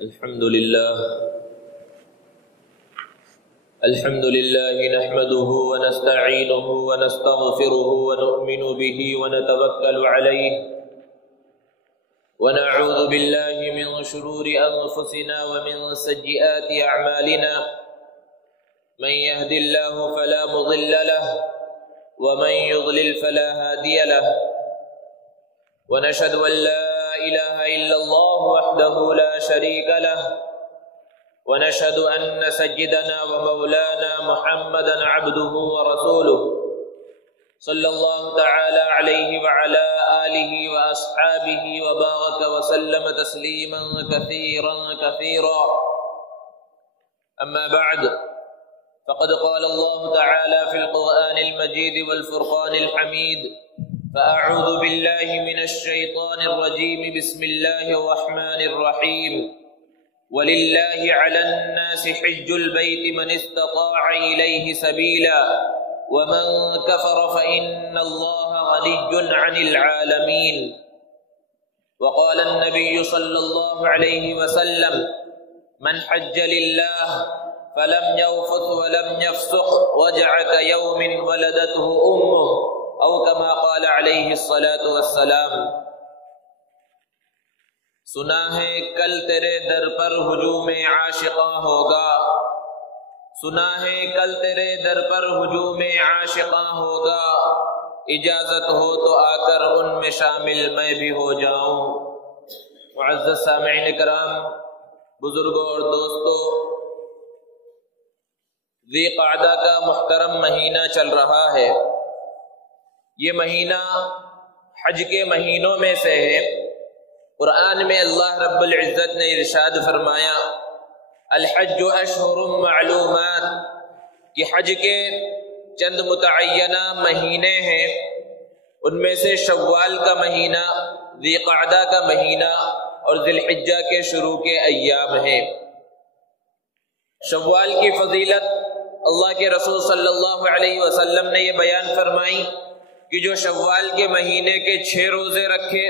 الحمد لله نحمده ونستعينه ونستغفره ونؤمن به ونتوكل عليه ونعوذ بالله من شرور أنفسنا ومن سيئات أعمالنا من يهد الله فلا مضل له ومن يضلل فلا هادي له ونشهد أن لا إله إلا الله وحده لا شريك له ونشهد أن سيدنا ومولانا محمدا عبده ورسوله صلى الله تعالى عليه وعلى آله وأصحابه وبارك وسلم تسليما كثيرا أما بعد فقد قال الله تعالى في القرآن المجيد والفرقان الحميد فأعوذ بالله من الشيطان الرجيم بسم الله الرحمن الرحيم ولله على الناس حج البيت من استطاع إليه سبيلا ومن كفر فإن الله غني عن العالمين وقال النبي صلى الله عليه وسلم من حج لله فلم يرفث ولم يفسق رجع كيوم ولدته أمه او كما قال علیہ الصلاۃ والسلام۔ سنا ہے کل تیرے در پر ہجوم عاشقاں ہوگا، سنا ہے کل تیرے در پر ہجوم عاشقاں ہوگا، اجازت ہو تو آ کر ان میں شامل میں بھی ہو جاؤں۔ معزز سامعین کرام، بزرگوں اور دوستوں، ذی قعدہ کا محترم مہینہ چل رہا ہے۔ یہ مہینہ حج کے مہینوں میں سے ہے۔ قرآن میں اللہ رب العزت نے ارشاد فرمایا الحج اشہر معلومات، کہ حج کے چند متعینہ مہینے ہیں، ان میں سے شوال کا مہینہ، ذی قعدہ کا مہینہ اور ذی الحجہ کے شروع کے ایام ہیں۔ شوال کی فضیلت اللہ کے رسول صلی اللہ علیہ وسلم نے یہ بیان فرمائی کہ جو شوال کے مہینے کے 6 روزے رکھے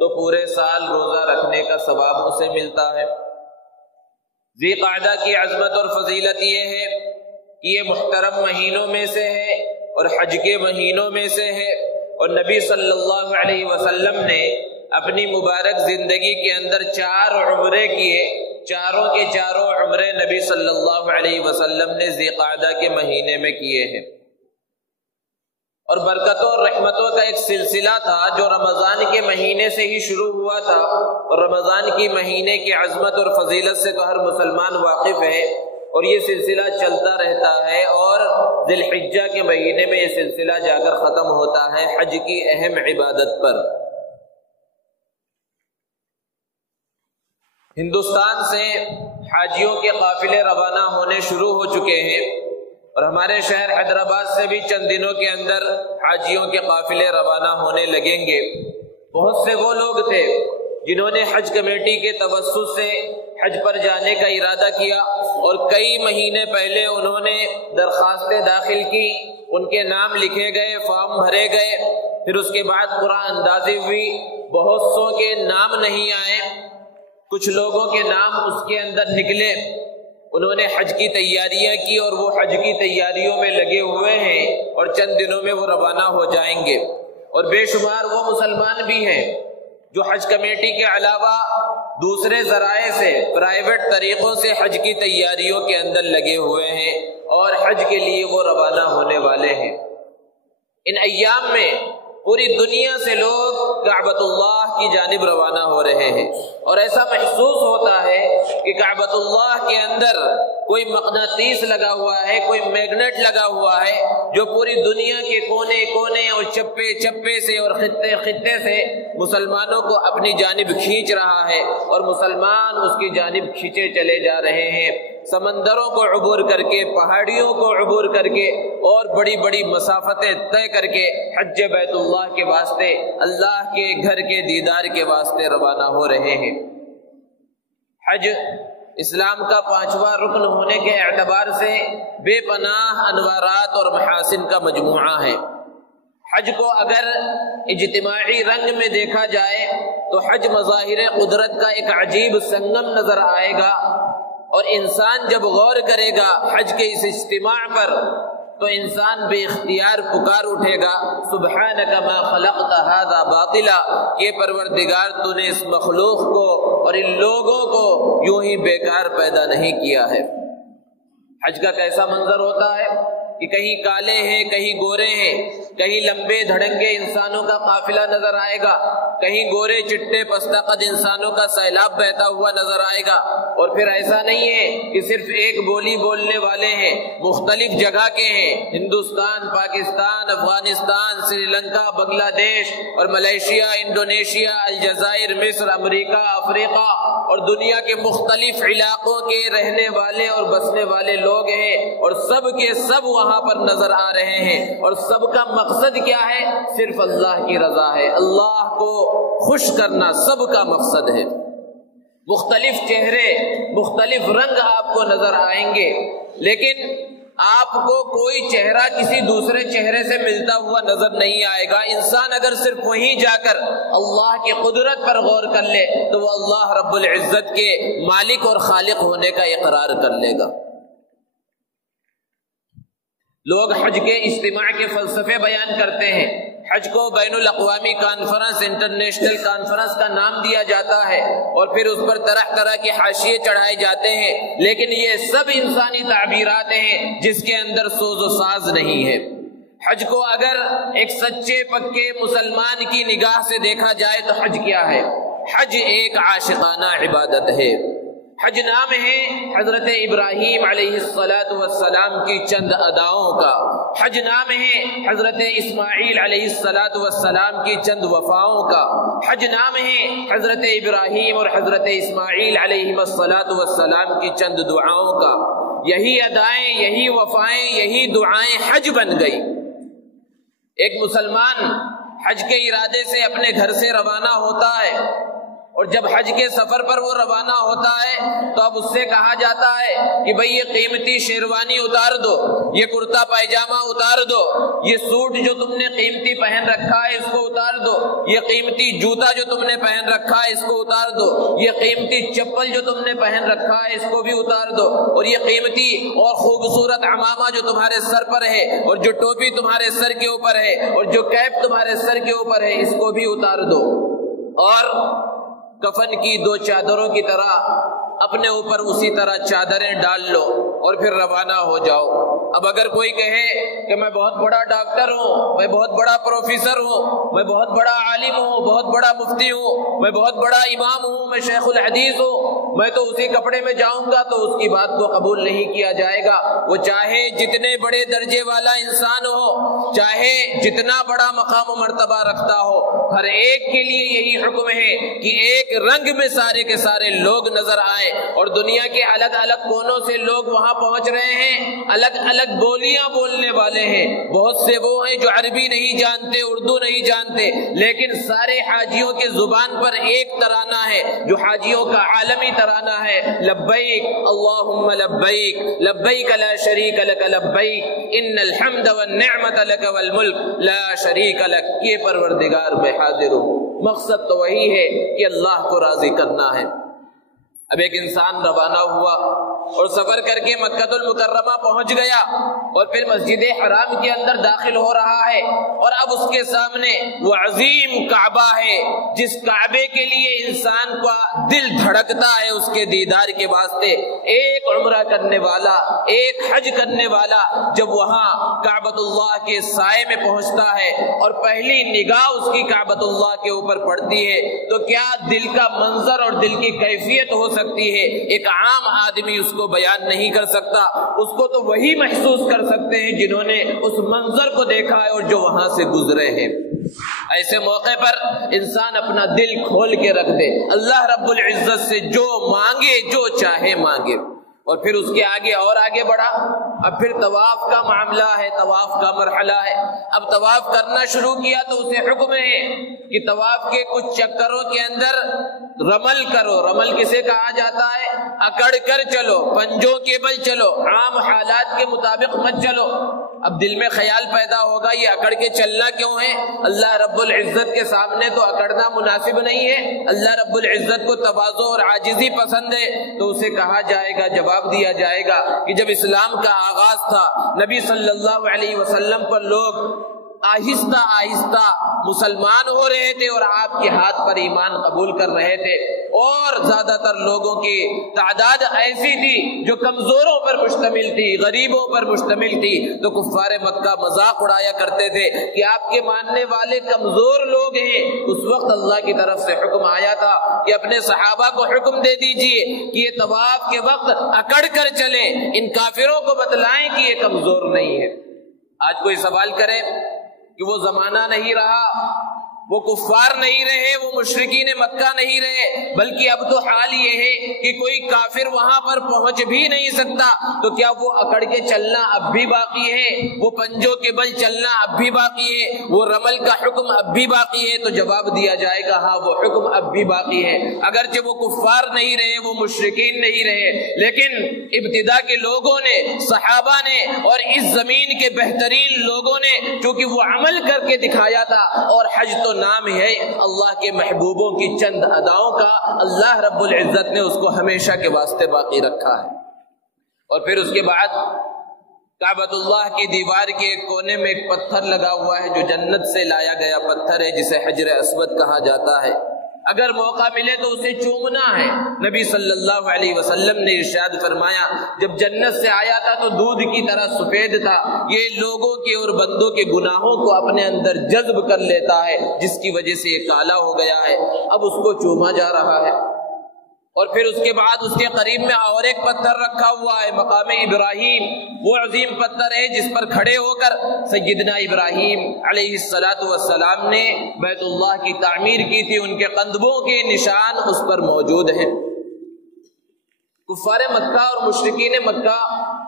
تو پورے سال روزہ رکھنے کا ثواب اسے ملتا ہے۔ ذی قعدہ کی عظمت اور فضیلت یہ ہے کہ یہ محترم مہینوں میں سے ہے اور حج کے مہینوں میں سے ہے، اور نبی صلی اللہ علیہ وسلم نے اپنی مبارک زندگی کے اندر 4 عمرے کیے، چاروں کے چاروں عمرے نبی صلی اللہ علیہ وسلم نے ذی قعدہ کے مہینے میں کیے ہیں۔ اور برکتوں اور رحمتوں کا ایک سلسلہ تھا جو رمضان کے مہینے سے ہی شروع ہوا تھا، اور رمضان کی مہینے کی عظمت اور فضیلت سے تو ہر مسلمان واقف ہے، اور یہ سلسلہ چلتا رہتا ہے، اور ذی الحجہ کے مہینے میں یہ سلسلہ جا کر ختم ہوتا ہے حج کی اہم عبادت پر۔ ہندوستان سے حاجیوں کے قافلے روانہ ہونے شروع ہو چکے ہیں، اور ہمارے شہر حیدرآباد سے بھی چند دنوں کے اندر حاجیوں کے قافلے روانہ ہونے لگیں گے۔ بہت سے وہ لوگ تھے جنہوں نے حج کمیٹی کے توسط سے حج پر جانے کا ارادہ کیا، اور کئی مہینے پہلے انہوں نے درخواستیں داخل کی، ان کے نام لکھے گئے، فارم بھرے گئے، پھر اس کے بعد قرعہ اندازی ہوئی، بہت سو کے نام نہیں آئے، کچھ لوگوں کے نام اس کے اندر نکلے، انہوں نے حج کی تیاریاں کی، اور وہ حج کی تیاریوں میں لگے ہوئے ہیں، اور چند دنوں میں وہ روانہ ہو جائیں گے۔ اور بے شمار وہ مسلمان بھی ہیں جو حج کمیٹی کے علاوہ دوسرے ذرائع سے، پرائیویٹ طریقوں سے حج کی تیاریوں کے اندر لگے ہوئے ہیں، اور حج کے لیے وہ روانہ ہونے والے ہیں۔ ان ایام میں پوری دنیا سے لوگ کعبۃ اللہ کی جانب روانہ ہو رہے ہیں، اور ایسا محسوس ہوتا ہے کہ کعبۃ اللہ کے اندر کوئی مقناطیس لگا ہوا ہے، کوئی میگنیٹ لگا ہوا ہے، جو پوری دنیا کے کونے کونے اور چپے چپے سے اور خطے خطے سے مسلمانوں کو اپنی جانب کھینچ رہا ہے، اور مسلمان اس کی جانب کھینچے چلے جا رہے ہیں، سمندروں کو عبور کر کے، پہاڑیوں کو عبور کر کے، اور بڑی بڑی مسافتیں طے کر کے حج بیت اللہ کے واسطے، اللہ کے گھر کے دیدار کے واسطے روانہ ہو رہے ہیں۔ حج اسلام کا 5واں رکن ہونے کے اعتبار سے بے پناہ انوارات اور محاسن کا مجموعہ ہے۔ حج کو اگر اجتماعی رنگ میں دیکھا جائے تو حج مظاہر قدرت کا ایک عجیب سنگم نظر آئے گا، اور انسان جب غور کرے گا حج کے اس اجتماع پر تو انسان بے اختیار پکار اٹھے گا، سبحانک ما خلقت ھذا باطلا، کہ پروردگار تو نے اس مخلوق کو اور ان لوگوں کو یوں ہی بیکار پیدا نہیں کیا ہے۔ حج کا کیسا منظر ہوتا ہے کہ کہیں کالے ہیں، کہیں گورے ہیں، کہیں لمبے دھڑنگے انسانوں کا قافلہ نظر آئے گا، کہیں گورے چٹے پستہ قد انسانوں کا سیلاب بہتا ہوا نظر آئے گا۔ اور پھر ایسا نہیں ہے کہ صرف ایک بولی بولنے والے ہیں، مختلف جگہ کے ہیں، ہندوستان، پاکستان، افغانستان، سری لنکا، بنگلہ دیش اور ملیشیا، انڈونیشیا، الجزائر، مصر، امریکہ، افریقہ اور دنیا کے مختلف علاقوں کے رہنے والے اور بسنے والے لوگ ہیں، اور سب کے سب وہاں پر نظر آ رہے ہیں، اور سب کا مقصد کیا ہے؟ صرف اللہ کی رضا ہے، اللہ کو خوش کرنا سب کا مقصد ہے۔ مختلف چہرے، مختلف رنگ آپ کو نظر آئیں گے، لیکن آپ کو کوئی چہرہ کسی دوسرے چہرے سے ملتا ہوا نظر نہیں آئے گا۔ انسان اگر صرف وہیں جا کر اللہ کی قدرت پر غور کر لے تو وہ اللہ رب العزت کے مالک اور خالق ہونے کا اقرار کر لے گا۔ لوگ حج کے اجتماع کے فلسفے بیان کرتے ہیں۔ حج کو بین الاقوامی کانفرنس، انٹرنیشنل کانفرنس کا نام دیا جاتا ہے، اور پھر اس پر طرح طرح کے حاشیے چڑھائے جاتے ہیں، لیکن یہ سب انسانی تعبیرات ہیں جس کے اندر سوز و ساز نہیں ہے۔ حج کو اگر ایک سچے پکے مسلمان کی نگاہ سے دیکھا جائے تو حج کیا ہے؟ حج ایک عاشقانہ عبادت ہے۔ حج نام ہے حضرت ابراہیم علیہ السلام کی چند اداؤں کا، حج نام ہے حضرت اسماعیل علیہ السلام کی چند وفاؤں کا، حج نام ہے حضرت ابراہیم اور حضرت اسماعیل علیہ السلام کی چند دعاؤں کا۔ یہی ادائیں، یہی وفائیں، یہی دعائیں حج بن گئی۔ ایک مسلمان حج کے ارادے سے اپنے گھر سے روانہ ہوتا ہے، اور جب حج کے سفر پر وہ روانہ ہوتا ہے تو اب اس سے کہا جاتا ہے کہ بھئی یہ قیمتی شیروانی اتار دو، یہ کرتا پائجامہ اتار دو، یہ سوٹ جو تم نے قیمتی پہن رکھا ہے اس کو اتار دو، یہ قیمتی جوتا جو تم نے پہن رکھا ہے اس کو اتار دو، یہ قیمتی چپل جو تم نے پہن رکھا ہے اس کو بھی اتار دو، اور یہ قیمتی اور خوبصورت عمامہ جو تمہارے سر پر ہے، اور جو ٹوپی تمہارے سر کے اوپر ہے، اور جو کیپ تمہارے سر کے اوپر ہے اس کو بھی اتار دو، اور کفن کی دو چادروں کی طرح اپنے اوپر اسی طرح چادریں ڈال لو اور پھر روانہ ہو جاؤ۔ اب اگر کوئی کہے کہ میں بہت بڑا ڈاکٹر ہوں، میں بہت بڑا پروفیسر ہوں، میں بہت بڑا عالم ہوں، بہت بڑا مفتی ہوں، میں بہت بڑا امام ہوں، میں شیخ الحدیث ہوں، میں تو اسی کپڑے میں جاؤں گا، تو اس کی بات کو قبول نہیں کیا جائے گا۔ وہ چاہے جتنے بڑے درجے والا انسان ہو، چاہے جتنا بڑا مقام و مرتبہ رکھتا ہو، ہر ایک کے لیے یہی حکم ہے کہ ایک رنگ میں سارے کے سارے لوگ نظر آئے، اور دنیا کے الگ الگ کونوں سے لوگ وہاں پہنچ رہے ہیں، الگ الگ بولیاں بولنے والے ہیں۔ بہت سے وہ ہیں جو عربی نہیں جانتے، اردو نہیں جانتے، لیکن سارے حاجیوں کے زبان پر ایک ترانہ ہے جو حاجیوں کا عالمی ترانہ ہے، لبیک اللہم لبیک، لبیک لا شریک لک لبیک، ان الحمد والنعمت لک والملک لا شریک لک۔ یہ پروردگار میں حاضر ہوں۔ مقصد تو وہی ہے کہ اللہ کو راضی کرنا ہے۔ اب ایک انسان روانہ ہوا اور سفر کر کے مکہ المکرمہ پہنچ گیا، اور پھر مسجد حرام کے اندر داخل ہو رہا ہے، اور اب اس کے سامنے وہ عظیم کعبہ ہے جس کعبے کے لیے انسان کا دل دھڑکتا ہے اس کے دیدار کے واسطے۔ ایک عمرہ کرنے والا، ایک حج کرنے والا جب وہاں کعبۃ اللہ کے سائے میں پہنچتا ہے اور پہلی نگاہ اس کی کعبۃ اللہ کے اوپر پڑتی ہے تو کیا دل کا منظر اور دل کی کیفیت ہو سکتی ہے؟ ایک عام آدمی اس کو بیان نہیں کر سکتا، اس کو تو وہی محسوس کر سکتے ہیں جنہوں نے اس منظر کو دیکھا ہے اور جو وہاں سے گزرے ہیں۔ ایسے موقع پر انسان اپنا دل کھول کے رکھ دے، اللہ رب العزت سے جو مانگے، جو چاہے مانگے، اور پھر اس کے آگے اور آگے بڑھا۔ اب پھر طواف کا معاملہ ہے، طواف کا مرحلہ ہے۔ اب طواف کرنا شروع کیا تو اسے حکم ہے کہ طواف کے کچھ چکروں کے اندر رمل کرو۔ رمل کسے کہا جاتا ہے؟ اکڑ کر چلو، پنجوں کے بل چلو، عام حالات کے مطابق مت چلو۔ اب دل میں خیال پیدا ہوگا یہ اکڑ کے چلنا کیوں ہے؟ اللہ رب العزت کے سامنے تو اکڑنا مناسب نہیں ہے۔ اللہ رب العزت کو تواضع اور عاجزی پسند ہے، تو اسے کہا جائے گا، جواب دیا جائے گا کہ جب اسلام کا آغاز تھا، نبی صلی اللہ علیہ وسلم پر لوگ آہستہ آہستہ مسلمان ہو رہے تھے اور آپ کے ہاتھ پر ایمان قبول کر رہے تھے، اور زیادہ تر لوگوں کی تعداد ایسی تھی جو کمزوروں پر مشتمل تھی، غریبوں پر مشتمل تھی، تو کفار مکہ مذاق اڑایا کرتے تھے کہ آپ کے ماننے والے کمزور لوگ ہیں۔ اس وقت اللہ کی طرف سے حکم آیا تھا کہ اپنے صحابہ کو حکم دے دیجئے کہ یہ طواف کے وقت اکڑ کر چلیں، ان کافروں کو بتلائیں کہ یہ کمزور نہیں ہے۔ آج کوئی سوال کرے کہ وہ زمانہ نہیں رہا، وہ کفار نہیں رہے، وہ مشرکین مکہ نہیں رہے، بلکہ اب تو حال یہ ہے کہ کوئی کافر وہاں پر پہنچ بھی نہیں سکتا، تو کیا وہ اکڑ کے چلنا اب بھی باقی ہے؟ وہ پنجوں کے بل چلنا اب بھی باقی ہے؟ وہ رمل کا حکم اب بھی باقی ہے؟ تو جواب دیا جائے گا ہاں، وہ حکم اب بھی باقی ہے۔ اگرچہ وہ کفار نہیں رہے، وہ مشرکین نہیں رہے، لیکن ابتدا کے لوگوں نے، صحابہ نے اور اس زمین کے بہترین لوگوں نے، چونکہ وہ عمل کر کے دکھایا تھا، اور حج تو نام ہے اللہ کے محبوبوں کی چند اداؤں کا، اللہ رب العزت نے اس کو ہمیشہ کے واسطے باقی رکھا ہے۔ اور پھر اس کے بعد کعبۃ اللہ کی دیوار کے ایک کونے میں ایک پتھر لگا ہوا ہے جو جنت سے لایا گیا پتھر ہے، جسے حجر اسود کہا جاتا ہے۔ اگر موقع ملے تو اسے چومنا ہے۔ نبی صلی اللہ علیہ وسلم نے ارشاد فرمایا جب جنت سے آیا تھا تو دودھ کی طرح سفید تھا، یہ لوگوں کے اور بندوں کے گناہوں کو اپنے اندر جذب کر لیتا ہے، جس کی وجہ سے یہ کالا ہو گیا ہے، اب اس کو چوما جا رہا ہے۔ اور پھر اس کے بعد اس کے قریب میں اور ایک پتھر رکھا ہوا ہے، مقام ابراہیم، وہ عظیم پتھر ہے جس پر کھڑے ہو کر سیدنا ابراہیم علیہ السلام نے بیت اللہ کی تعمیر کی تھی، ان کے قدموں کے نشان اس پر موجود ہیں۔ کفار مکہ اور مشرکین مکہ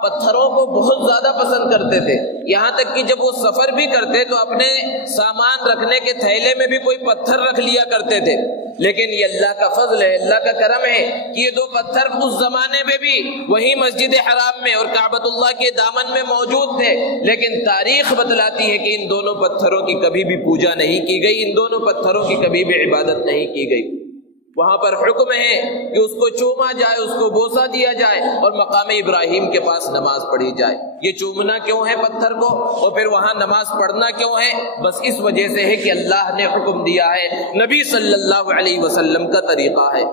پتھروں کو بہت زیادہ پسند کرتے تھے، یہاں تک کہ جب وہ سفر بھی کرتے تو اپنے سامان رکھنے کے تھیلے میں بھی کوئی پتھر رکھ لیا کرتے تھے۔ لیکن یہ اللہ کا فضل ہے، اللہ کا کرم ہے کہ یہ دو پتھر اس زمانے میں بھی وہی مسجد حرام میں اور کعبۃ اللہ کے دامن میں موجود تھے، لیکن تاریخ بتلاتی ہے کہ ان دونوں پتھروں کی کبھی بھی پوجا نہیں کی گئی، ان دونوں پتھروں کی کبھی بھی عبادت نہیں کی گئی۔ وہاں پر حکم ہے کہ اس کو چوما جائے، اس کو بوسہ دیا جائے اور مقام ابراہیم کے پاس نماز پڑھی جائے۔ یہ چومنا کیوں ہے پتھر کو اور پھر وہاں نماز پڑھنا کیوں ہے؟ بس اس وجہ سے ہے کہ اللہ نے حکم دیا ہے، نبی صلی اللہ علیہ وسلم کا طریقہ ہے۔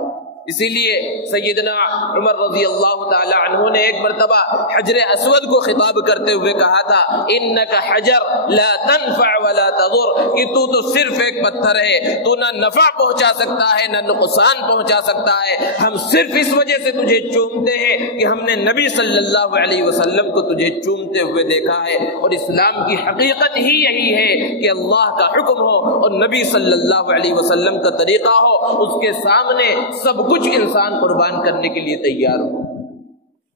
اسی لیے سیدنا عمر رضی اللہ تعالی عنہ نے ایک مرتبہ حجر اسود کو خطاب کرتے ہوئے کہا تھا انک حجر لا تنفع ولا تضر، کہ تو صرف ایک پتھر ہے، تو نہ نفع پہنچا سکتا ہے نہ نقصان پہنچا سکتا ہے، ہم صرف اس وجہ سے تجھے چومتے ہیں کہ ہم نے نبی صلی اللہ علیہ وسلم کو تجھے چومتے ہوئے دیکھا ہے۔ اور اسلام کی حقیقت ہی یہی ہے کہ اللہ کا حکم ہو اور نبی صلی اللہ علیہ وسلم کا طریقہ ہو، اس کے سامنے سب کچھ انسان قربان کرنے کے لیے تیار ہو۔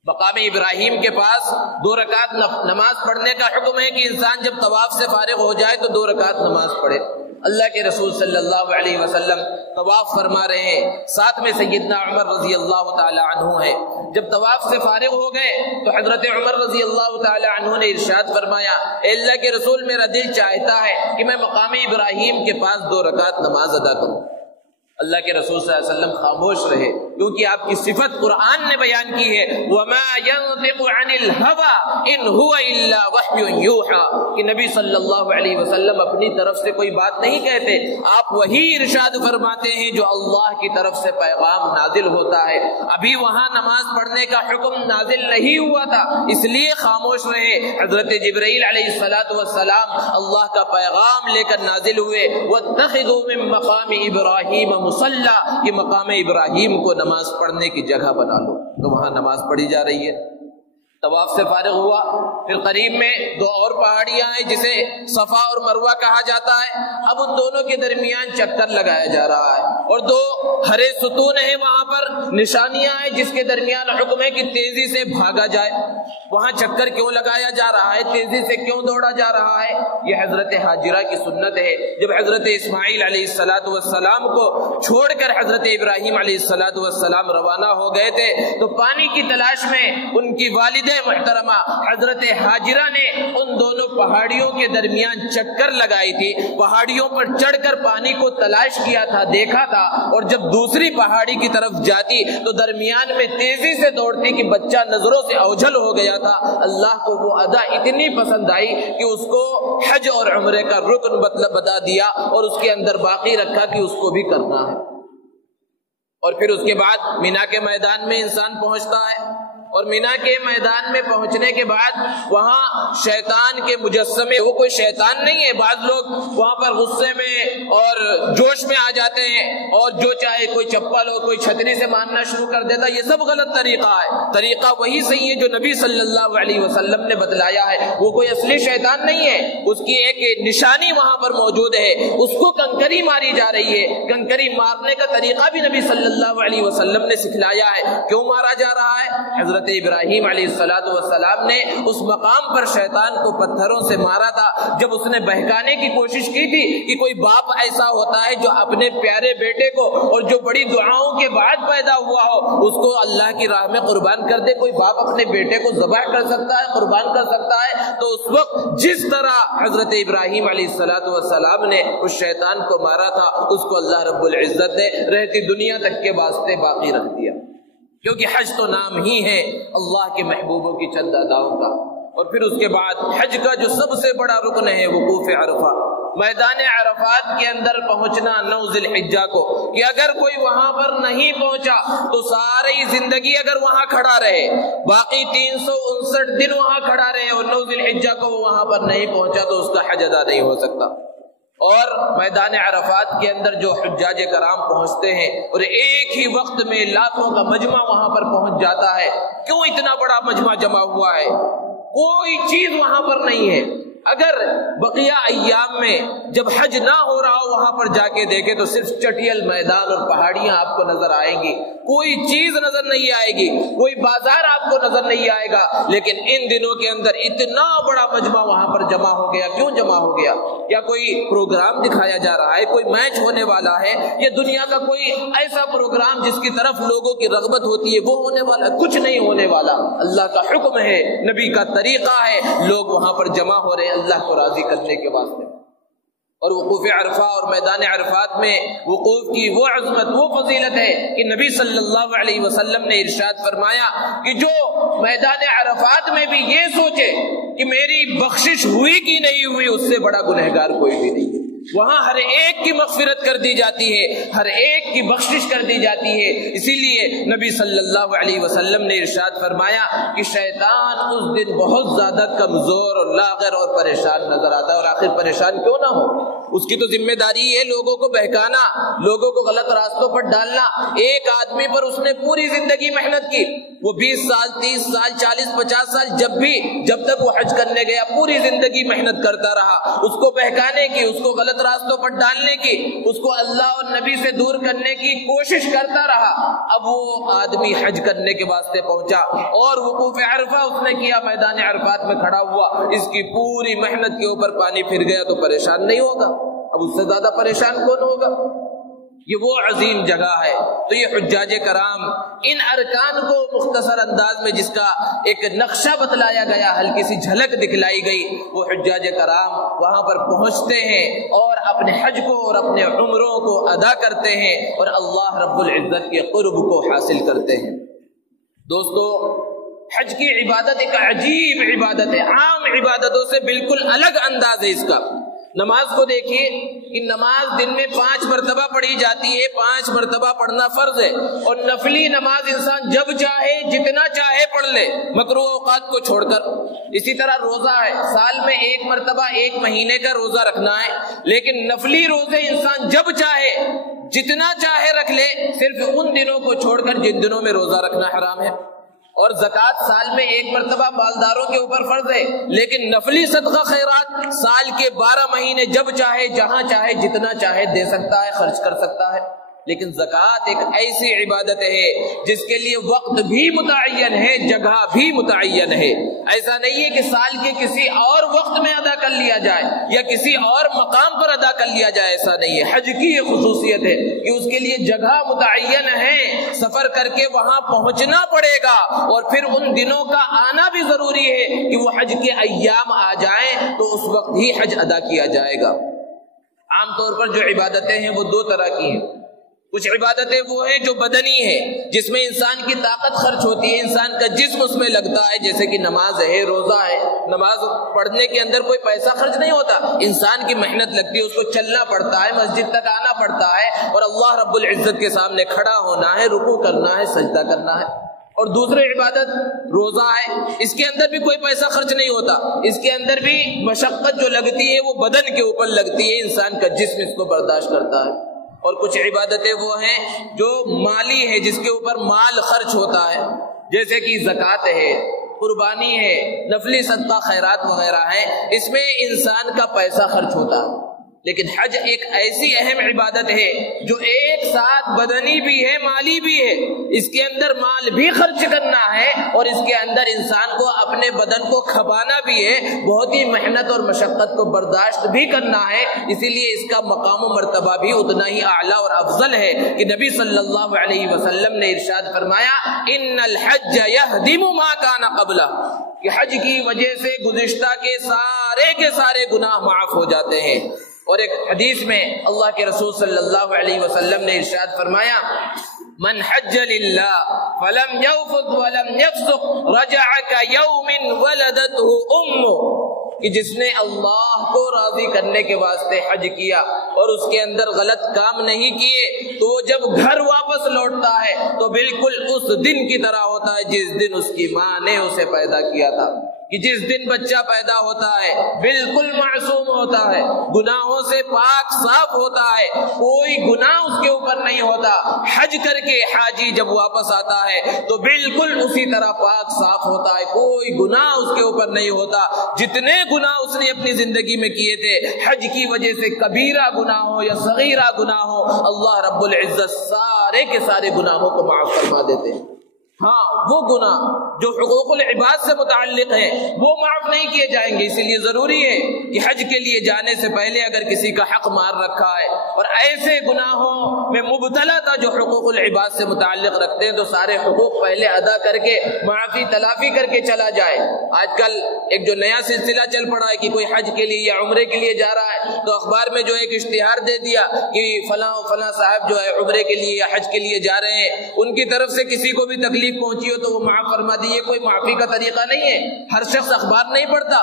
مقام ابراہیم کے پاس 2 رکعت نماز پڑھنے کا حکم ہے کہ انسان جب طواف سے فارغ ہو جائے تو 2 رکعت نماز پڑھے۔ اللہ کے رسول صلی اللہ علیہ وسلم طواف فرما رہے ہیں، ساتھ میں سیدنا عمر رضی اللہ تعالی عنہ ہے۔ جب طواف سے فارغ ہو گئے تو حضرت عمر رضی اللہ تعالی عنہ نے ارشاد فرمایا اے اللہ کے رسول، میرا دل چاہتا ہے کہ میں مقام ابراہیم کے پاس 2 رکعت نماز ادا کروں۔ اللہ کے رسول صلی اللہ علیہ وسلم خاموش رہے، کیونکہ آپ کی صفت قرآن نے بیان کی ہے وَمَا يَنطِقُ عَنِ الْهَوَىٰ إِنْ هُوَ إِلَّا وَحْيٌ يُوحَىٰ، کہ نبی صلی اللہ علیہ وسلم اپنی طرف سے کوئی بات نہیں کہتے، آپ وہی ارشاد فرماتے ہیں جو اللہ کی طرف سے پیغام نازل ہوتا ہے۔ ابھی وہاں نماز پڑھنے کا حکم نازل نہیں ہوا تھا، اس لیے خاموش رہے۔ حضرت جبرائیل علیہ السلام اللہ کا پیغام لے کر نازل ہوئے وَاتَّخِذُوا مِن مَّقَامِ إِبْرَاهِيمَ مصلی، کہ مقام ابراہیم کو نماز پڑھنے کی جگہ بنا لو، تو وہاں نماز پڑھی جا رہی ہے۔ طواف سے فارغ ہوا، پھر قریب میں 2 اور پہاڑیاں ہیں جسے صفا اور مروہ کہا جاتا ہے، اب ان دونوں کے درمیان چکر لگایا جا رہا ہے اور 2 ہرے ستون ہیں، وہاں پر نشانیاں ہیں جس کے درمیان حکم ہے کہ تیزی سے بھاگا جائے۔ وہاں چکر کیوں لگایا جا رہا ہے، تیزی سے کیوں دوڑا جا رہا ہے؟ یہ حضرت حاجرہ کی سنت ہے۔ جب حضرت اسماعیل علیہ السلام کو چھوڑ کر حضرت ابراہیم علیہ السلام روانہ ہو گئے تھے تو پانی کی تلاش میں ان کی والدہ حاجہ محترمہ حضرت حاجرہ نے ان دونوں پہاڑیوں کے درمیان چکر لگائی تھی، پہاڑیوں پر چڑھ کر پانی کو تلاش کیا تھا، دیکھا تھا، اور جب دوسری پہاڑی کی طرف جاتی تو درمیان میں تیزی سے دوڑتی کہ بچہ نظروں سے اوجھل ہو گیا تھا۔ اللہ کو وہ ادا اتنی پسند آئی کہ اس کو حج اور عمرے کا رکن بتا دیا اور اس کے اندر باقی رکھا کہ اس کو بھی کرنا ہے۔ اور پھر اس کے بعد مینا کے میدان میں انسان پہنچتا ہے، اور مینا کے میدان میں پہنچنے کے بعد وہاں شیطان کے مجسمے، وہ کوئی شیطان نہیں ہے، بعض لوگ وہاں پر غصے میں اور جوش میں آ جاتے ہیں اور جو چاہے کوئی چپل ہو کوئی چھتری سے مارنا شروع کر دیتا، یہ سب غلط طریقہ ہے۔ طریقہ وہی صحیح ہے جو نبی صلی اللہ علیہ وسلم نے بتلایا ہے، وہ کوئی اصلی شیطان نہیں ہے، اس کی ایک نشانی وہاں پر موجود ہے، اس کو کنکری ماری جا رہی ہے۔ کنکری مارنے کا طریقہ بھی نبی صلی اللہ علیہ وسلم نے سکھلایا ہے۔ کیوں مارا جا رہا ہے؟ حضرت ابراہیم علیہ السلام نے اس مقام پر شیطان کو پتھروں سے مارا تھا جب اس نے بہکانے کی کوشش کی تھی کہ کوئی باپ ایسا ہوتا ہے جو اپنے پیارے بیٹے کو، اور جو بڑی دعاؤں کے بعد پیدا ہوا ہو، اس کو اللہ کی راہ میں قربان کر دے۔ کوئی باپ اپنے بیٹے کو ذبح کر سکتا ہے، قربان کر سکتا ہے؟ تو اس وقت جس طرح حضرت ابراہیم علیہ السلام نے اس شیطان کو مارا تھا، اس کو اللہ رب العزت نے رہتی دنیا تک کے واسطے باقی رکھ دیا، کیونکہ حج تو نام ہی ہے اللہ کے محبوبوں کی چند اداؤں کا۔ اور پھر اس کے بعد حج کا جو سب سے بڑا رکن ہے وقوف عرفہ، میدان عرفات کے اندر پہنچنا 9 ذی الحجہ کو، کہ اگر کوئی وہاں پر نہیں پہنچا تو ساری زندگی اگر وہاں کھڑا رہے، باقی 359 دن وہاں کھڑا رہے اور 9 ذی الحجہ کو وہ وہاں پر نہیں پہنچا تو اس کا حج ادا نہیں ہو سکتا۔ اور میدان عرفات کے اندر جو حجاج کرام پہنچتے ہیں اور ایک ہی وقت میں لاکھوں کا مجمع وہاں پر پہنچ جاتا ہے۔ کیوں اتنا بڑا مجمع جمع ہوا ہے؟ کوئی چیز وہاں پر نہیں ہے۔ اگر بقیہ ایام میں جب حج نہ ہو رہا ہو وہاں پر جا کے دیکھیں تو صرف چٹیل میدان اور پہاڑیاں آپ کو نظر آئیں گی، کوئی چیز نظر نہیں آئے گی، کوئی بازار آپ کو نظر نہیں آئے گا۔ لیکن ان دنوں کے اندر اتنا بڑا مجمع وہاں پر جمع ہو گیا۔ کیوں جمع ہو گیا؟ کیا کوئی پروگرام دکھایا جا رہا ہے؟ کوئی میچ ہونے والا ہے؟ یہ دنیا کا کوئی ایسا پروگرام جس کی طرف لوگوں کی رغبت ہوتی ہے وہ ہونے والا؟ کچھ نہیں ہونے والا۔ اللہ کا حکم ہے، نبی کا طریقہ ہے، لوگ وہاں پر جمع ہو رہے ہیں اللہ کو راضی کرنے کے واسطے۔ اور وقوف عرفہ اور میدان عرفات میں وقوف کی وہ عظمت، وہ فضیلت ہے کہ نبی صلی اللہ علیہ وسلم نے ارشاد فرمایا کہ جو میدان عرفات میں بھی یہ سوچے کہ میری بخشش ہوئی کہ نہیں ہوئی، اس سے بڑا گنہگار کوئی بھی نہیں ہے۔ وہاں ہر ایک کی مغفرت کر دی جاتی ہے، ہر ایک کی بخشش کر دی جاتی ہے۔ اسی لیے نبی صلی اللہ علیہ وسلم نے ارشاد فرمایا کہ شیطان اس دن بہت زیادہ کمزور اور لاغر اور پریشان نظر آتا ہے، اور آخر پریشان کیوں نہ ہو؟ اس کی تو ذمہ داری ہے لوگوں کو بہکانا، لوگوں کو غلط راستوں پر ڈالنا۔ ایک آدمی پر اس نے پوری زندگی محنت کی، وہ 20 سال 30 سال 40 50 سال جب تک وہ حج کرنے گیا پوری زندگی محنت کرتا رہا، اس کو بہکانے کی، اس کو غلط راستوں پر ڈالنے کی، اس کو اللہ اور نبی سے دور کرنے کی کوشش کرتا رہا۔ اب وہ آدمی حج کرنے کے واسطے پہنچا اور وقوف عرفہ اس نے کیا، میدان عرفات میں کھڑا ہوا، اس کی پوری محنت کے اوپر پانی پھر گیا تو پریشان نہیں ہوگا؟ اب اس سے زیادہ پریشان کون ہوگا؟ یہ وہ عظیم جگہ ہے۔ تو یہ حجاج کرام ان ارکان کو مختصر انداز میں جس کا ایک نقشہ بتلایا گیا، ہلکی سی جھلک دکھلائی گئی، وہ حجاج کرام وہاں پر پہنچتے ہیں اور اپنے حج کو اور اپنے عمروں کو ادا کرتے ہیں اور اللہ رب العزت کے قرب کو حاصل کرتے ہیں۔ دوستو، حج کی عبادت ایک عجیب عبادت ہے، عام عبادتوں سے بالکل الگ انداز ہے اس کا۔ نماز کو دیکھیے کہ نماز دن میں 5 مرتبہ پڑھی جاتی ہے، 5 مرتبہ پڑھنا فرض ہے، اور نفلی نماز انسان جب چاہے جتنا چاہے پڑھ لے مکروہ اوقات کو چھوڑ کر۔ اسی طرح روزہ ہے، سال میں 1 مرتبہ 1 مہینے کا روزہ رکھنا ہے، لیکن نفلی روزے انسان جب چاہے جتنا چاہے رکھ لے، صرف ان دنوں کو چھوڑ کر جن دنوں میں روزہ رکھنا حرام ہے۔ اور زکوٰۃ سال میں 1 مرتبہ مالداروں کے اوپر فرض ہے، لیکن نفلی صدقہ خیرات سال کے 12 مہینے جب چاہے جہاں چاہے جتنا چاہے دے سکتا ہے، خرچ کر سکتا ہے۔ لیکن زکوٰۃ ایک ایسی عبادت ہے جس کے لیے وقت بھی متعین ہے، جگہ بھی متعین ہے۔ ایسا نہیں ہے کہ سال کے کسی اور وقت میں ادا کر لیا جائے یا کسی اور مقام پر ادا کر لیا جائے، ایسا نہیں ہے۔ حج کی یہ خصوصیت ہے کہ اس کے لیے جگہ متعین ہے، سفر کر کے وہاں پہنچنا پڑے گا، اور پھر ان دنوں کا آنا بھی ضروری ہے کہ وہ حج کے ایام آ جائیں تو اس وقت ہی حج ادا کیا جائے گا۔ عام طور پر جو عبادتیں ہیں وہ دو طرح کی ہیں۔ کچھ عبادتیں وہ ہیں جو بدنی ہے، جس میں انسان کی طاقت خرچ ہوتی ہے، انسان کا جسم اس میں لگتا ہے، جیسے کہ نماز ہے، روزہ ہے۔ نماز پڑھنے کے اندر کوئی پیسہ خرچ نہیں ہوتا، انسان کی محنت لگتی ہے، اس کو چلنا پڑتا ہے، مسجد تک آنا پڑتا ہے، اور اللہ رب العزت کے سامنے کھڑا ہونا ہے، رکوع کرنا ہے، سجدہ کرنا ہے۔ اور دوسری عبادت روزہ ہے، اس کے اندر بھی کوئی پیسہ خرچ نہیں ہوتا، اس کے اندر بھی مشقت جو لگتی ہے وہ بدن کے اوپر لگتی ہے، انسان کا جسم اس کو برداشت کرتا ہے۔ اور کچھ عبادتیں وہ ہیں جو مالی ہے، جس کے اوپر مال خرچ ہوتا ہے، جیسے کہ زکوٰۃ ہے، قربانی ہے، نفلی صدقہ خیرات وغیرہ ہے، اس میں انسان کا پیسہ خرچ ہوتا ہے۔ لیکن حج ایک ایسی اہم عبادت ہے جو ایک ساتھ بدنی بھی ہے، مالی بھی ہے، اس کے اندر مال بھی خرچ کرنا ہے اور اس کے اندر انسان کو اپنے بدن کو کھپانا بھی ہے، بہت ہی محنت اور مشقت کو برداشت بھی کرنا ہے۔ اسی لیے اس کا مقام و مرتبہ بھی اتنا ہی اعلیٰ اور افضل ہے کہ نبی صلی اللہ علیہ وسلم نے ارشاد فرمایا ان الحج یہدم ما کان قبلہ، کہ حج کی وجہ سے گزشتہ کے سارے گناہ معاف ہو جاتے ہیں۔ اور ایک حدیث میں اللہ کے رسول صلی اللہ علیہ وسلم نے ارشاد فرمایا من حج للہ فلم یفث ولم یفسق رجع کیوم ولدته امه، کہ جس نے اللہ کو راضی کرنے کے واسطے حج کیا اور اس کے اندر غلط کام نہیں کیے، تو وہ جب گھر واپس لوٹتا ہے تو بالکل اس دن کی طرح ہوتا ہے جس دن اس کی ماں نے اسے پیدا کیا تھا۔ کہ جس دن بچہ پیدا ہوتا ہے بالکل معصوم ہوتا ہے، گناہوں سے پاک صاف ہوتا ہے، کوئی گناہ اس کے اوپر نہیں ہوتا۔ حج کر کے حاجی جب واپس آتا ہے تو بالکل اسی طرح پاک صاف ہوتا ہے، کوئی گناہ اس کے اوپر نہیں ہوتا۔ جتنے گناہ اس نے اپنی زندگی میں کیے تھے، حج کی وجہ سے کبیرہ گناہ ہو یا صغیرہ گناہ ہو، اللہ رب العزت سارے کے سارے گناہوں کو معاف فرما دیتے ہیں۔ ہاں، وہ گناہ جو حقوق العباد سے متعلق ہے وہ معاف نہیں کیے جائیں گے۔ اسی لیے ضروری ہے کہ حج کے لیے جانے سے پہلے اگر کسی کا حق مار رکھا ہے اور ایسے گناہوں میں مبتلا تھا جو حقوق العباد سے متعلق رکھتے ہیں، تو سارے حقوق پہلے ادا کر کے معافی تلافی کر کے چلا جائے۔ آج کل ایک جو نیا سلسلہ چل پڑا ہے کہ کوئی حج کے لیے یا عمرے کے لیے جا رہا ہے تو اخبار میں جو ایک اشتہار دے دیا کہ فلاں فلاں صاحب جو ہے عمرے کے لیے یا حج کے لیے جا رہے ہیں، ان کی طرف سے کسی کو بھی تکلیف پہنچی ہو تو وہ معاف فرما دیے۔ کوئی معافی کا طریقہ نہیں ہے، ہر شخص اخبار نہیں پڑھتا۔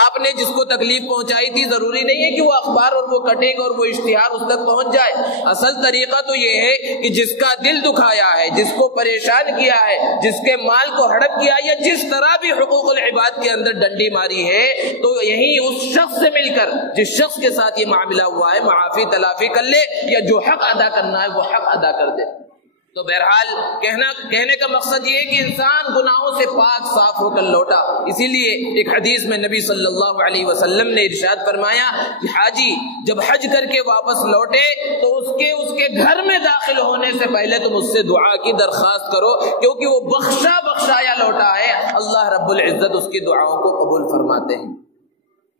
آپ نے جس کو تکلیف پہنچائی تھی ضروری نہیں ہے کہ وہ اخبار اور وہ کٹے گا اور وہ اشتہار اس تک پہنچ جائے۔ اصل طریقہ تو یہ ہے کہ جس کا دل دکھایا ہے، جس کو پریشان کیا ہے، جس کے مال کو ہڑپ کیا یا جس طرح بھی حقوق العباد کے اندر ڈنڈی ماری ہے، تو یہی اس شخص سے مل کر جس شخص کے ساتھ یہ معاملہ ہوا ہے معافی تلافی کر لے، یا جو حق ادا کرنا ہے وہ حق ادا کر دے۔ تو بہرحال کہنے کا مقصد یہ ہے کہ انسان گناہوں سے پاک صاف ہو کر لوٹا۔ اسی لیے ایک حدیث میں نبی صلی اللہ علیہ وسلم نے ارشاد فرمایا کہ حاجی جب حج کر کے واپس لوٹے تو اس کے گھر میں داخل ہونے سے پہلے تم اس سے دعا کی درخواست کرو، کیونکہ وہ بخشایا لوٹا ہے، اللہ رب العزت اس کی دعاؤں کو قبول فرماتے ہیں۔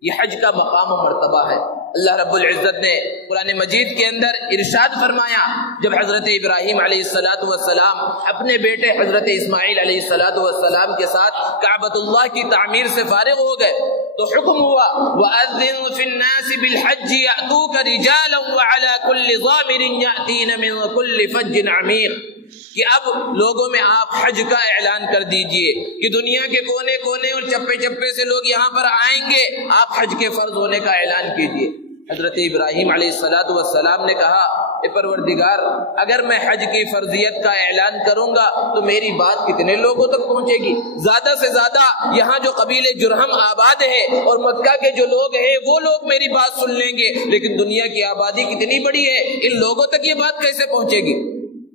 یہ حج کا مقام و مرتبہ ہے۔ اللہ رب العزت نے قرآن مجید کے اندر ارشاد فرمایا، جب حضرت ابراہیم علیہ السلام اپنے بیٹے حضرت اسماعیل علیہ السلام کے ساتھ کعبۃ اللہ کی تعمیر سے فارغ ہو گئے تو حکم ہوا وَأَذِّنْ فِي النَّاسِ بِالْحَجِّ يَأْتُوكَ رِجَالًا وَعَلَى كُلِّ ضَامِرٍ يَأْتِينَ مِنْ كُلِّ فَجٍّ عَمِيقٍ، کہ اب لوگوں میں آپ حج کا اعلان کر دیجئے کہ دنیا کے کونے کونے اور چپے چپے سے لوگ یہاں پر آئیں گے، آپ حج کے فرض ہونے کا اعلان کیجئے۔ حضرت ابراہیم علیہ السلام نے کہا اے پروردگار، اگر میں حج کی فرضیت کا اعلان کروں گا تو میری بات کتنے لوگوں تک پہنچے گی؟ زیادہ سے زیادہ یہاں جو قبیلے جرہم آباد ہے اور مکہ کے جو لوگ ہیں وہ لوگ میری بات سن لیں گے، لیکن دنیا کی آبادی کتنی بڑی ہے، ان لوگوں تک یہ بات کیسے پہنچے گی؟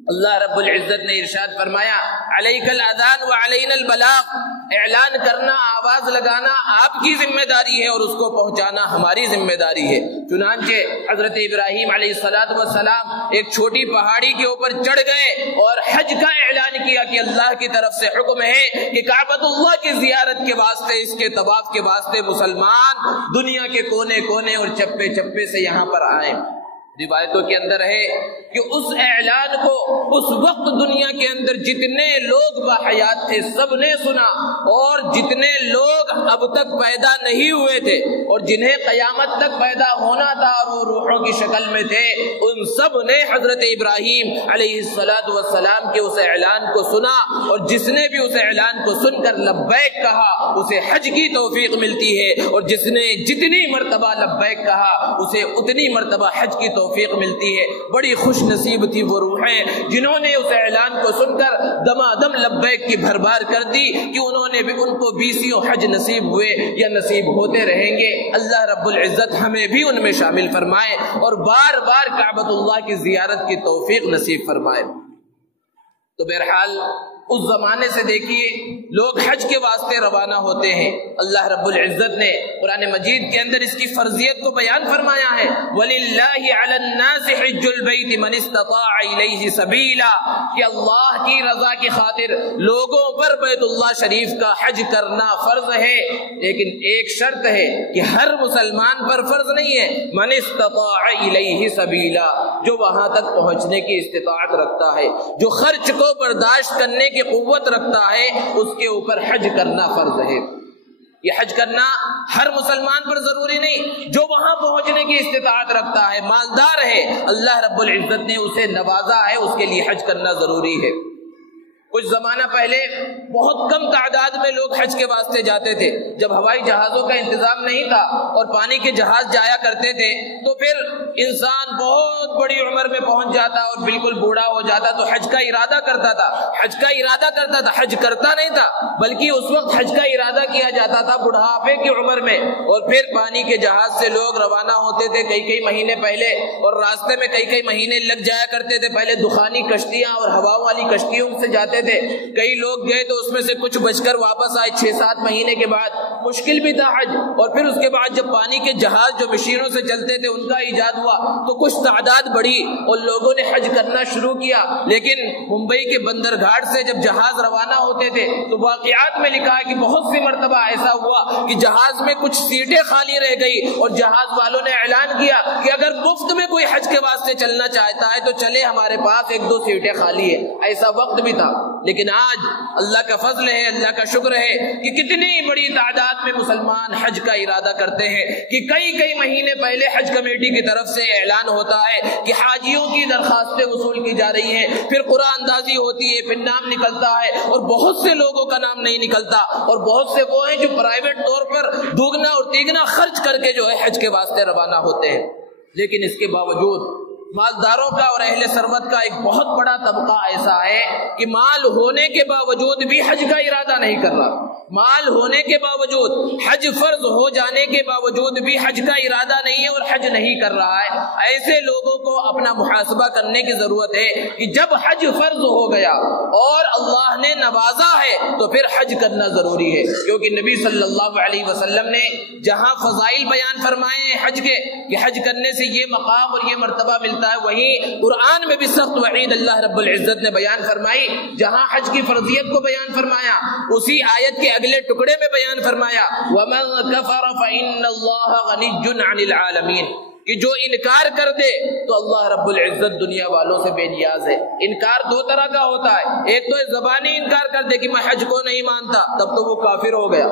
اللہ رب العزت نے ارشاد فرمایا علیک الاذان وعلینا البلاغ، اعلان کرنا، آواز لگانا آپ کی ذمہ داری ہے اور اس کو پہنچانا ہماری ذمہ داری ہے۔ چنانچہ حضرت ابراہیم علیہ السلام ایک چھوٹی پہاڑی کے اوپر چڑھ گئے اور حج کا اعلان کیا کہ اللہ کی طرف سے حکم ہے کہ کعبۃ اللہ کی زیارت کے واسطے، اس کے طواف کے واسطے مسلمان دنیا کے کونے کونے اور چپے چپے سے یہاں پر آئیں۔ روایتوں کے اندر ہے کہ اس اعلان کو اس وقت دنیا کے اندر جتنے لوگ باحیات تھے سب نے سنا، اور جتنے لوگ اب تک پیدا نہیں ہوئے تھے اور جنہیں قیامت تک پیدا ہونا تھا اور وہ روحوں کی شکل میں تھے، ان سب نے حضرت ابراہیم علیہ السلام کے اس اعلان کو سنا، اور جس نے بھی اس اعلان کو سن کر لبیک کہا اسے حج کی توفیق ملتی ہے، اور جس نے جتنی مرتبہ لبیک کہا اسے اتنی مرتبہ حج کی توفیق ملتی ہے۔ بڑی خوش نصیب تھی وہ روحیں جنہوں نے اس اعلان کو سن کر دمادم لبیک کی بھربار کر دی کہ ان کو 20 حج نصیب ہوئے یا نصیب ہوتے رہیں گے۔ اللہ رب العزت ہمیں بھی ان میں شامل فرمائے اور بار بار کعبۃ اللہ کی زیارت کی توفیق نصیب فرمائے۔ تو بہرحال اس زمانے سے دیکھیے لوگ حج کے واسطے روانہ ہوتے ہیں۔ اللہ رب العزت نے قرآن مجید کے اندر اس کی فرضیت کو بیان فرمایا ہے، وَلِلَّهِ عَلَى النَّاسِ حِجُّ الْبَيْتِ مَنِ اسْتَطَاعَ إِلَيْهِ سَبِيلًا، کہ اللہ کی رضا کی خاطر لوگوں پر بیت اللہ شریف کا حج کرنا فرض ہے، لیکن ایک شرط ہے کہ ہر مسلمان پر فرض نہیں ہے۔ مَنِ اسْتَطَاعَ إِلَيْهِ سَبِيلًا، جو وہاں تک پہنچنے کی استطاعت رکھتا ہے، جو خرچ کو برداشت کرنے کی قوت رکھتا ہے، اس کے اوپر حج کرنا فرض ہے۔ یہ حج کرنا ہر مسلمان پر ضروری نہیں، جو وہاں پہنچنے کی استطاعت رکھتا ہے، مالدار ہے، اللہ رب العزت نے اسے نوازا ہے، اس کے لیے حج کرنا ضروری ہے۔ کچھ زمانہ پہلے بہت کم تعداد میں لوگ حج کے واسطے جاتے تھے۔ جب ہوائی جہازوں کا انتظام نہیں تھا اور پانی کے جہاز جایا کرتے تھے تو پھر انسان بہت بڑی عمر میں پہنچ جاتا اور بالکل بوڑھا ہو جاتا تو حج کا ارادہ کرتا تھا، حج کرتا نہیں تھا، بلکہ اس وقت حج کا ارادہ کیا جاتا تھا بڑھاپے کی عمر میں، اور پھر پانی کے جہاز سے لوگ روانہ ہوتے تھے کئی مہینے پہلے، اور راستے میں کئی مہینے لگ جایا کرتے تھے۔ پہلے دخانی کشتیاں اور ہواؤں والی کشتیوں سے جاتے تھے، کئی لوگ گئے تو اس میں سے کچھ بچ کر واپس آئے 6-7 مہینے کے بعد۔ مشکل بھی تھا حج، اور پھر اس کے بعد جب پانی کے جہاز جو مشینوں سے چلتے تھے ان کا ایجاد ہوا تو کچھ تعداد بڑھی اور لوگوں نے حج کرنا شروع کیا۔ لیکن ممبئی کے بندرگھاٹ سے جب جہاز روانہ ہوتے تھے تو واقعات میں لکھا ہے کہ بہت سی مرتبہ ایسا ہوا کہ جہاز میں کچھ سیٹیں خالی رہ گئی اور جہاز والوں نے اعلان کیا کہ اگر مفت میں کوئی حج کے واسطے چلنا چاہتا ہے تو چلے، ہمارے پاس 1-2 سیٹیں خالی ہے۔ ایسا وقت بھی تھا، لیکن آج اللہ کا فضل ہے، اللہ کا شکر ہے کہ کتنی بڑی تعداد میں مسلمان حج کا ارادہ کرتے ہیں کہ کئی مہینے پہلے حج کمیٹی کی طرف سے اعلان ہوتا ہے کہ حاجیوں کی درخواستیں وصول کی جا رہی ہیں، پھر قرآن اندازی ہوتی ہے، پھر نام نکلتا ہے، اور بہت سے لوگوں کا نام نہیں نکلتا، اور بہت سے وہ ہیں جو پرائیویٹ طور پر دوگنا اور تیگنا خرچ کر کے جو ہے حج کے واسطے روانہ ہوتے ہیں۔ لیکن اس کے باوجود مالداروں کا اور اہل ثروت کا ایک بہت بڑا طبقہ ایسا ہے کہ مال ہونے کے باوجود بھی حج کا ارادہ نہیں کر رہا، مال ہونے کے باوجود، حج فرض ہو جانے کے باوجود بھی حج کا ارادہ نہیں ہے اور حج نہیں کر رہا ہے۔ ایسے لوگوں کو اپنا محاسبہ کرنے کی ضرورت ہے کہ جب حج فرض ہو گیا اور اللہ نے نوازا ہے تو پھر حج کرنا ضروری ہے، کیونکہ نبی صلی اللہ علیہ وسلم نے جہاں فضائل بیان فرمائے ہیں حج کے کہ حج کرنے سے یہ مقام اور یہ مرتبہ ملتا ہے، وہیں قرآن میں بھی سخت وعید اللہ رب العزت نے بیان فرمائی۔ جہاں حج کی فرضیت کو بیان فرمایا اسی آیت کے اگلے ٹکڑے میں بیان فرمایا وَمَن كَفَرَ فَإِنَّ اللَّهَ غَنِيٌّ عَنِ الْعَالَمِينَ، کہ جو انکار کر دے تو اللہ رب العزت دنیا والوں سے بے نیاز ہے۔ انکار 2 طرح کا ہوتا ہے، ایک تو زبانی انکار کر دے کہ میں حج کو نہیں مانتا، تب تو وہ کافر ہو گیا،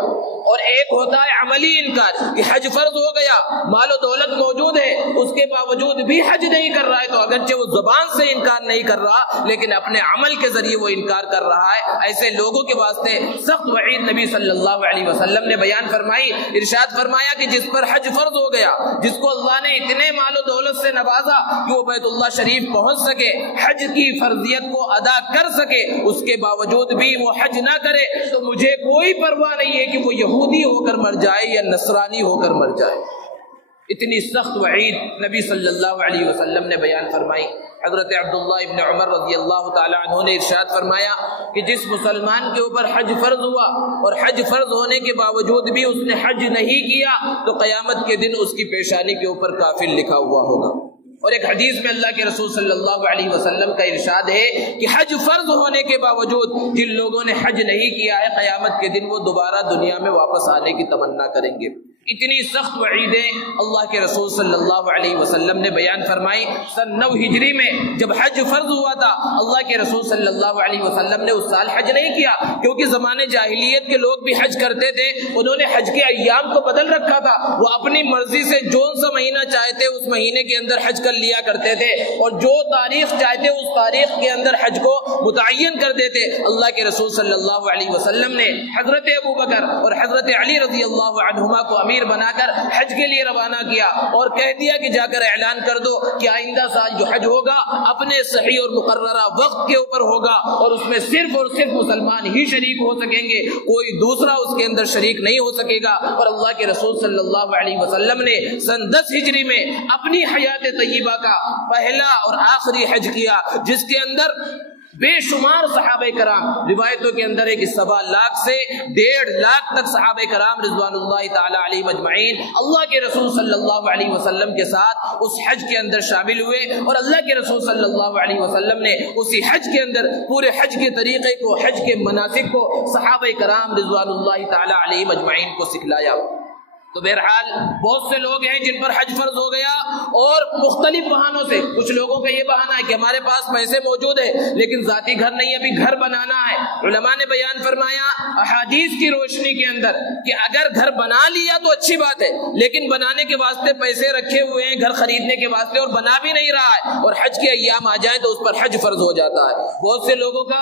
اور ایک ہوتا ہے عملی انکار کہ حج فرض ہو گیا، مال و دولت موجود ہے، اس کے باوجود بھی حج نہیں کر رہا ہے، تو اگرچہ وہ زبان سے انکار نہیں کر رہا لیکن اپنے عمل کے ذریعے وہ انکار کر رہا ہے۔ ایسے لوگوں کے واسطے سخت وعید نبی صلی اللہ علیہ وسلم نے بیان فرمائی، ارشاد فرمایا کہ جس پر حج فرض ہو گیا، جس کو اللہ نے اتنے مال و دولت سے نوازا کہ وہ بیت اللہ شریف پہنچ سکے، حج کی فرضیت کو ادا کر سکے، اس کے باوجود بھی وہ حج نہ کرے تو مجھے کوئی پرواہ نہیں ہے کہ وہ یہودی ہو کر مر جائے یا نصرانی ہو کر مر جائے۔ اتنی سخت وعید نبی صلی اللہ علیہ وسلم نے بیان فرمائی۔ حضرت عبداللہ ابن عمر رضی اللہ تعالی عنہ نے ارشاد فرمایا کہ جس مسلمان کے اوپر حج فرض ہوا اور حج فرض ہونے کے باوجود بھی اس نے حج نہیں کیا تو قیامت کے دن اس کی پیشانی کے اوپر کافر لکھا ہوا ہوگا۔ اور ایک حدیث میں اللہ کے رسول صلی اللہ علیہ وسلم کا ارشاد ہے کہ حج فرض ہونے کے باوجود جن لوگوں نے حج نہیں کیا ہے قیامت کے دن وہ دوبارہ دنیا میں واپس آنے کی تمنا کریں گے۔ اتنی سخت وعیدیں اللہ کے رسول صلی اللہ علیہ وسلم نے بیان فرمائی۔ سن 9 ہجری میں جب حج فرض ہوا تھا اللہ کے رسول صلی اللہ علیہ وسلم نے اس سال حج نہیں کیا، کیونکہ زمانے جاہلیت کے لوگ بھی حج کرتے تھے، انہوں نے حج کے ایام کو بدل رکھا تھا، وہ اپنی مرضی سے جون سا مہینہ چاہتے اس مہینے کے اندر حج کر لیا کرتے تھے، اور جو تاریخ چاہتے اس تاریخ کے اندر حج کو متعین کر دیتے۔ اللہ کے رسول صلی اللہ علیہ وسلم نے حضرت ابو بکر اور حضرت علی رضی اللہ عنہما کو امیر بنا کر حج کے لیے روانہ کیا اور کہہ دیا کہ جا کر اعلان کر دو کہ آئندہ سال جو حج ہوگا اپنے صحیح اور مقررہ وقت کے اوپر ہوگا، اور اس میں صرف اور صرف مسلمان ہی شریک ہو سکیں گے، کوئی دوسرا اس کے اندر شریک نہیں ہو سکے گا۔ اور اللہ کے رسول صلی اللہ علیہ وسلم نے سن 10 ہجری میں اپنی حیات طیبہ کا پہلا اور آخری حج کیا، جس کے اندر بے شمار صحابہ کرام، روایتوں کے اندر ہے کہ 1.25 لاکھ سے 1.5 لاکھ تک صحابہ کرام رضوان اللہ تعالی علیہ مجمعین اللہ کے رسول صلی اللہ علیہ وسلم کے ساتھ اس حج کے اندر شامل ہوئے، اور اللہ کے رسول صلی اللہ علیہ وسلم نے اسی حج کے اندر پورے حج کے طریقے کو، حج کے مناسک کو صحابہ کرام رضوان اللہ تعالی علیہ مجمعین کو سکھلایا۔ تو بہرحال بہت سے لوگ ہیں جن پر حج فرض ہو گیا، اور مختلف بہانوں سے، کچھ لوگوں کا یہ بہانہ ہے کہ ہمارے پاس پیسے موجود ہیں لیکن ذاتی گھر نہیں، ابھی گھر بنانا ہے۔ علماء نے بیان فرمایا احادیث کی روشنی کے اندر کہ اگر گھر بنا لیا تو اچھی بات ہے، لیکن بنانے کے واسطے پیسے رکھے ہوئے ہیں گھر خریدنے کے واسطے اور بنا بھی نہیں رہا ہے، اور حج کے ایام آ جائیں تو اس پر حج فرض ہو جاتا ہے۔ بہت سے لوگوں کا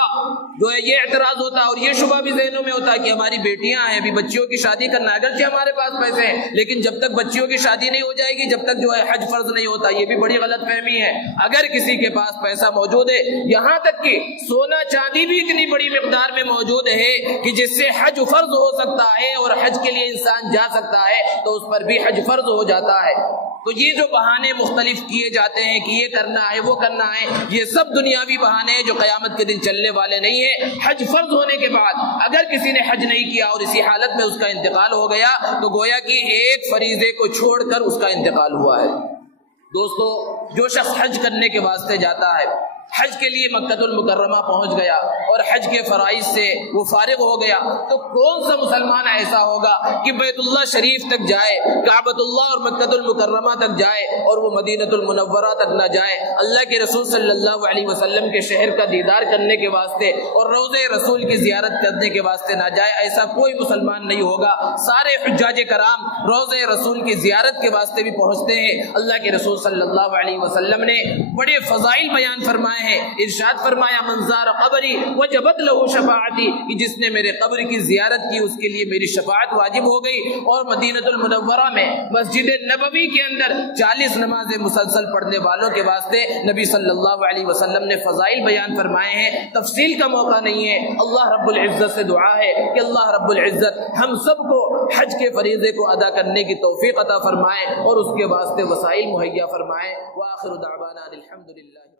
جو ہے یہ اعتراض ہوتا ہے اور یہ شبہ بھی ذہنوں میں ہوتا ہے کہ ہماری بیٹیاں ہیں، ابھی بچیوں کی شادی کرنا، اگرچہ ہمارے پاس پیسے ہیں لیکن جب تک بچیوں کی شادی نہیں ہو جائے گی جب تک جو ہے حج فرض نہیں ہوتا۔ یہ بھی بڑی غلط فہمی ہے۔ اگر کسی کے پاس پیسہ موجود ہے، یہاں تک کہ سونا چاندی بھی اتنی بڑی مقدار میں موجود ہے کہ جس سے حج فرض ہو سکتا ہے اور حج کے لیے انسان جا سکتا ہے، تو اس پر بھی حج فرض ہو جاتا ہے۔ تو یہ جو بہانے مختلف کیے جاتے ہیں کہ یہ کرنا ہے وہ کرنا ہے، یہ سب دنیاوی بہانے ہیں جو قیامت کے دن چلنے والے نہیں ہیں۔ حج فرض ہونے کے بعد اگر کسی نے حج نہیں کیا اور اسی حالت میں اس کا انتقال ہو گیا تو گویا کہ ایک فریضے کو چھوڑ کر اس کا انتقال ہوا ہے۔ دوستو، جو شخص حج کرنے کے واسطے جاتا ہے، حج کے لیے مکہ المکرمہ پہنچ گیا اور حج کے فرائض سے وہ فارغ ہو گیا، تو کون سا مسلمان ایسا ہوگا کہ بیت اللہ شریف تک جائے، کعبۃ اللہ اور مکہ المکرمہ تک جائے اور وہ مدینہ المنورہ تک نہ جائے، اللہ کے رسول صلی اللہ علیہ وسلم کے شہر کا دیدار کرنے کے واسطے اور روضہ رسول کی زیارت کرنے کے واسطے نہ جائے؟ ایسا کوئی مسلمان نہیں ہوگا۔ سارے حجاج کرام روضہ رسول کی زیارت کے واسطے بھی پہنچتے ہیں۔ اللہ کے رسول صلی اللہ علیہ وسلم نے بڑے فضائل بیان فرمائے ہیں۔ ارشاد فرمایا من زار قبری وجبت له شفاعتی، کہ جس نے میرے قبر کی زیارت کی اس کے لیے میری شفاعت واجب ہو گئی۔ اور مدینہ المنورہ میں مسجد نبوی کے اندر 40 نمازیں مسلسل پڑھنے والوں کے واسطے نبی صلی اللہ علیہ وسلم نے فضائل بیان فرمائے ہیں۔ تفصیل کا موقع نہیں ہے، اللہ رب العزت سے دعا ہے کہ اللہ رب العزت ہم سب کو حج کے فریضے کو ادا کرنے کی توفیق عطا فرمائے اور اس کے واسطے وسائل مہیا فرمائے۔ وآخر دعوانا الحمدللہ۔